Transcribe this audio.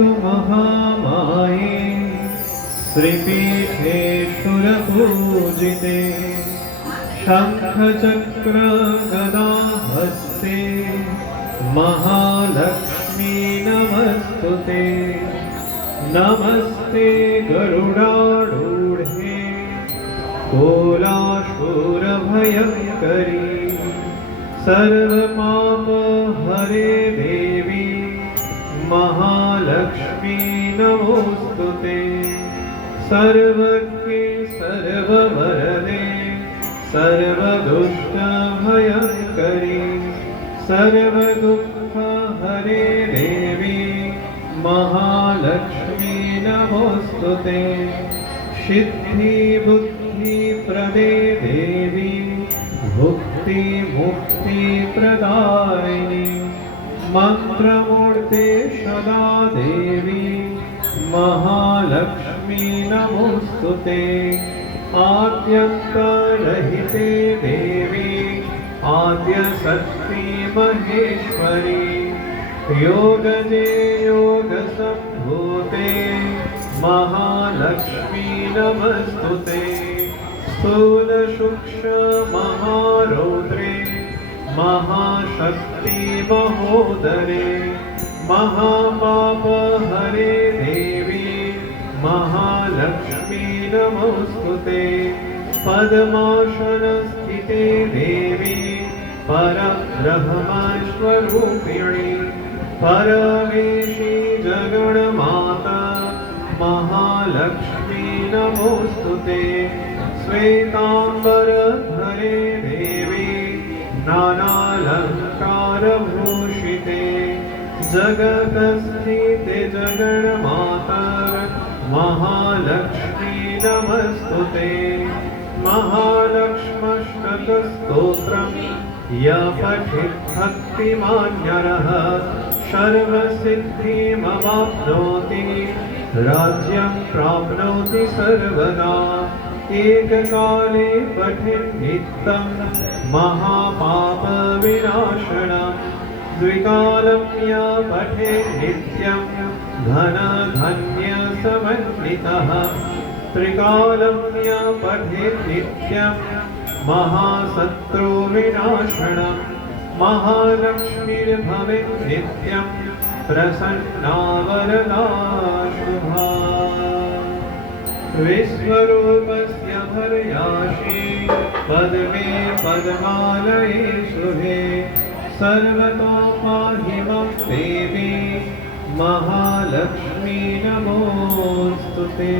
तु महामाये श्रीपीठे सुरपूजिते शङ्खचक्र गदा हस्ते महालक्ष्मी नमस्तुते। नमस्ते गरुडारूढे कोलाशूरभयङ्करी सर्वपापहरे देवी महालक्ष्मी नमोस्तुते। सर्वज्ञे सर्ववरदे सर्वदुष्टभयङ्करी सर्वदुःखहरे देवी महालक्ष्मी नमोस्तुते। सिद्धिबुद्धिप्रदे देवी भुक्तिमुक्तिप्रदायिनी मन्त्रमूर्ते सदा देवी महालक्ष्मी नमोस्तुते। आद्यन्तरहिते देवी आद्यशक्ति महेश्वरी योगजे योगसम्भूते महालक्ष्मी नमस्तुते। स्थूलसूक्ष्ममहारौद्रे महाशक्ति महोदरे महापापहरे देवी महालक्ष्मी नमोस्तुते। पद्मासनस्थिते देवी परब्रह्मस्वरूपिणी परमेशी जगन्माता महालक्ष्मी नमोस्तुते। श्वेताम्बरधरे देवी नानालङ्कारभूषिते जगतस्थिते जगन्माता महालक्ष्मी नमस्तुते। महालक्ष्म्यष्टकस्तोत्रं यः पठेत् भक्तिमान्यः सर्वसिद्धिमवाप्नोति राज्यं प्राप्नोति सर्वदा। एककाले पठेत् नित्यं महापापविनाशनम् द्विकालं यः पठेत् नित्यं धनधान्यसमन्वितः त्रिकालं यः पठेत् नित्यं महाशत्रुविनाशनम् महालक्ष्मीर्भवेत् नित्यं प्रसन्ना वरदा शुभा। विश्वरूपस्य भर्याशि पद्मे पद्मालये शुभे सर्वतो पाहि मां देवी महालक्ष्मी नमोस्तुते।